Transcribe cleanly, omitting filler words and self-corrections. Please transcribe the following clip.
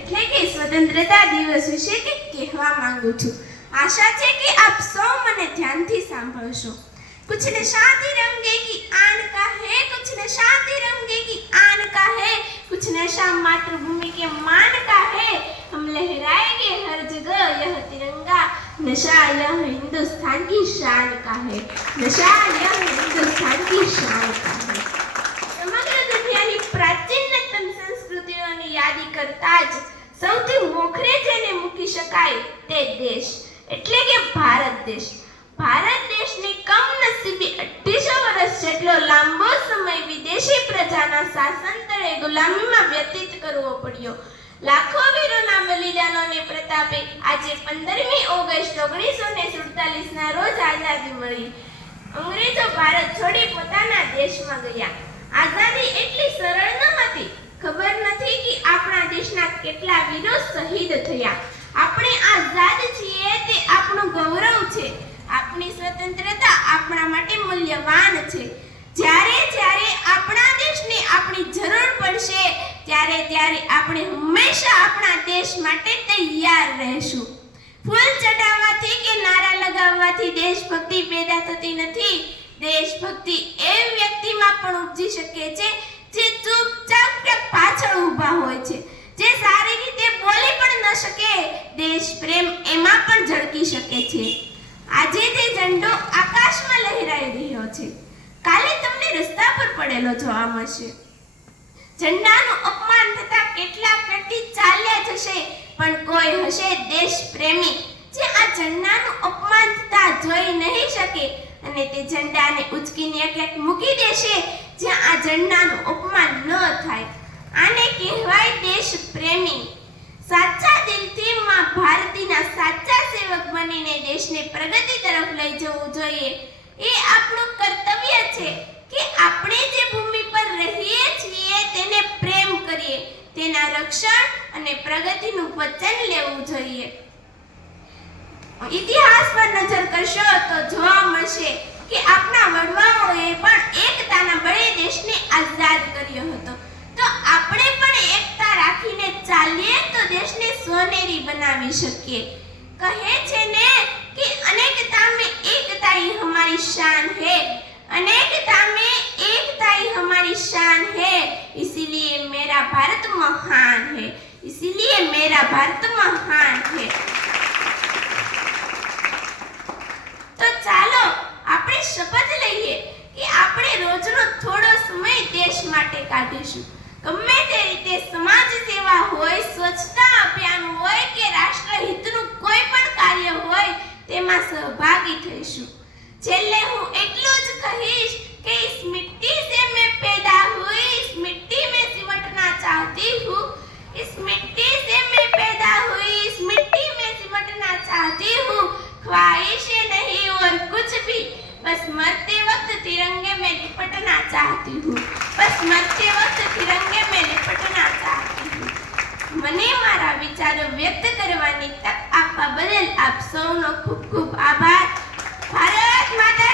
એટલે કે સ્વતંત્રતા દિવસ વિશે કંઈક કહેવા માંગુ છું। આશા છે કે આપ સૌ મને ધ્યાનથી સાંભળશો। कुछ नशा तिरंगे की आन का है, कुछ नशा तिरंगे की आन का है, कुछ नशा मातृभूमि के मान का है। हम लहराएंगे हर जगह यह तिरंगा, नशा यह हिंदुस्तान की शान का है, नशा यह हिंदुस्तान की शान का है। समग्र दुनियाની પ્રાચીનતમ સંસ્કૃતિઓની યાદી કરતા જ સૌથી મોખરે જેને મૂકી શકાય તે દેશ એટલે કે ભારત દેશ। ભારત દેશની કમનસીબે 2800 વર્ષ જેટલો લાંબો સમય વિદેશી પ્રજાના શાસન તળે ગુલામીમાં વ્યતીત કરવો પડ્યો। લાખો વીરોના બલિદાનોને પ્રતાપે આજે 15મી ઓગસ્ટ 1947 ના રોજ આઝાદી મળી। અંગ્રેજો ભારત છોડી પોતાના દેશમાં ગયા। આઝાદી એટલી સરળ ન હતી। ખબર નથી કે આપણા દેશના કેટલા વીરો શહીદ થયા। આપણે આઝાદ છીએ તે આપણું ગૌરવ છે। આપણી સ્વતંત્રતા આપણા માટે મૂલ્યવાન છે। જ્યારે જ્યારે આપણા દેશને આપણી જરૂર પડશે ત્યારે ત્યારે આપણે હંમેશા આપણા દેશ માટે તૈયાર રહેશું। ફૂલ ચડાવવાથી કે નારા લગાવવાથી દેશભક્તિ પેદા થતી નથી। દેશભક્તિ એ વ્યક્તિમાં પણ ઉપજી શકે છે જે ચૂપચાપ કે પાછળ ઊભા હોય છે, જે સારી રીતે બોલી પણ ન શકે। દેશ પ્રેમ એમાં પણ ઝળકી શકે છે। આજે તે ઝંડો આકાશમાં લહેરાઈ રહ્યો છે, કાલે તમને રસ્તા પર પડેલો જોવા મળશે। ઝંડાનું અપમાન થતા કેટલાક વ્યક્તિ ચાલ્યા જશે, પણ કોઈ હશે દેશ પ્રેમી જે આ ઝંડાનું અપમાન થતા જોઈ નહીં શકે અને તે ઝંડાને ઉચકીને ક્યાંક મૂકી દેશે જ્યાં આ ઝંડાનું અપમાન ન થાય। આને કહેવાય દેશ પ્રેમી। સાચા દિલથી માં ભારતીના સાચા સેવક બનીને દેશને પ્રગતિ તરફ લઈ જવું જોઈએ। એ આપણું કર્તવ્ય છે કે આપણે જે ભૂમિ પર રહીએ છીએ તેને પ્રેમ કરીએ, તેના રક્ષણ અને પ્રગતિનું વચન લેવું જોઈએ। ઇતિહાસ પર નજર કરશો તો જોવા મળશે કે આપણા વડવાઓએ પણ એકતાના બળે દેશને આઝાદ કર્યો હતો। તો આપણે પણ એકતા રાખીને ચાલીએ તો દેશને સોનેરી બનાવી શકીએ। કહે છે ને કે અનેકતા में एकता ही हमारी शान है, अनेकता में एकता ही हमारी शान है, इसीलिए मेरा भारत महान है, इसीलिए मेरा भारत महान है। तो ચાલો આપણે શપથ લઈએ કે આપણે રોજનો થોડો સમય દેશ માટે કાઢીશું। ગમે તે રીતે સમાજ સેવા હોય, સ્વચ્છતા અભિયાન હોય કે રાષ્ટ્રહિતનું કોઈ પણ કાર્ય હોય તેમાં સહભાગી થઈશું। છેલ્લે હું એટલું જ કહીશ કે इस मिट्टी से मैं पैदा हुई, इस मिट्टी में सिमटना चाहती हूँ, इस मिट्टी से मैं पैदा हुई, इस मिट्टी में सिमटना चाहती हूँ। ख्वाहिशें नहीं और कुछ भी, बस मरते वक्त तिरंगे में लिपटना चाहती हूँ, बस मरते वक्त तिरंगे में लिपटना चाहती हूँ। મને મારા વિચારો વ્યક્ત કરવાની તક આપવા બદલ આપ સૌનો ખૂબ ખૂબ આભાર। ભારત માતા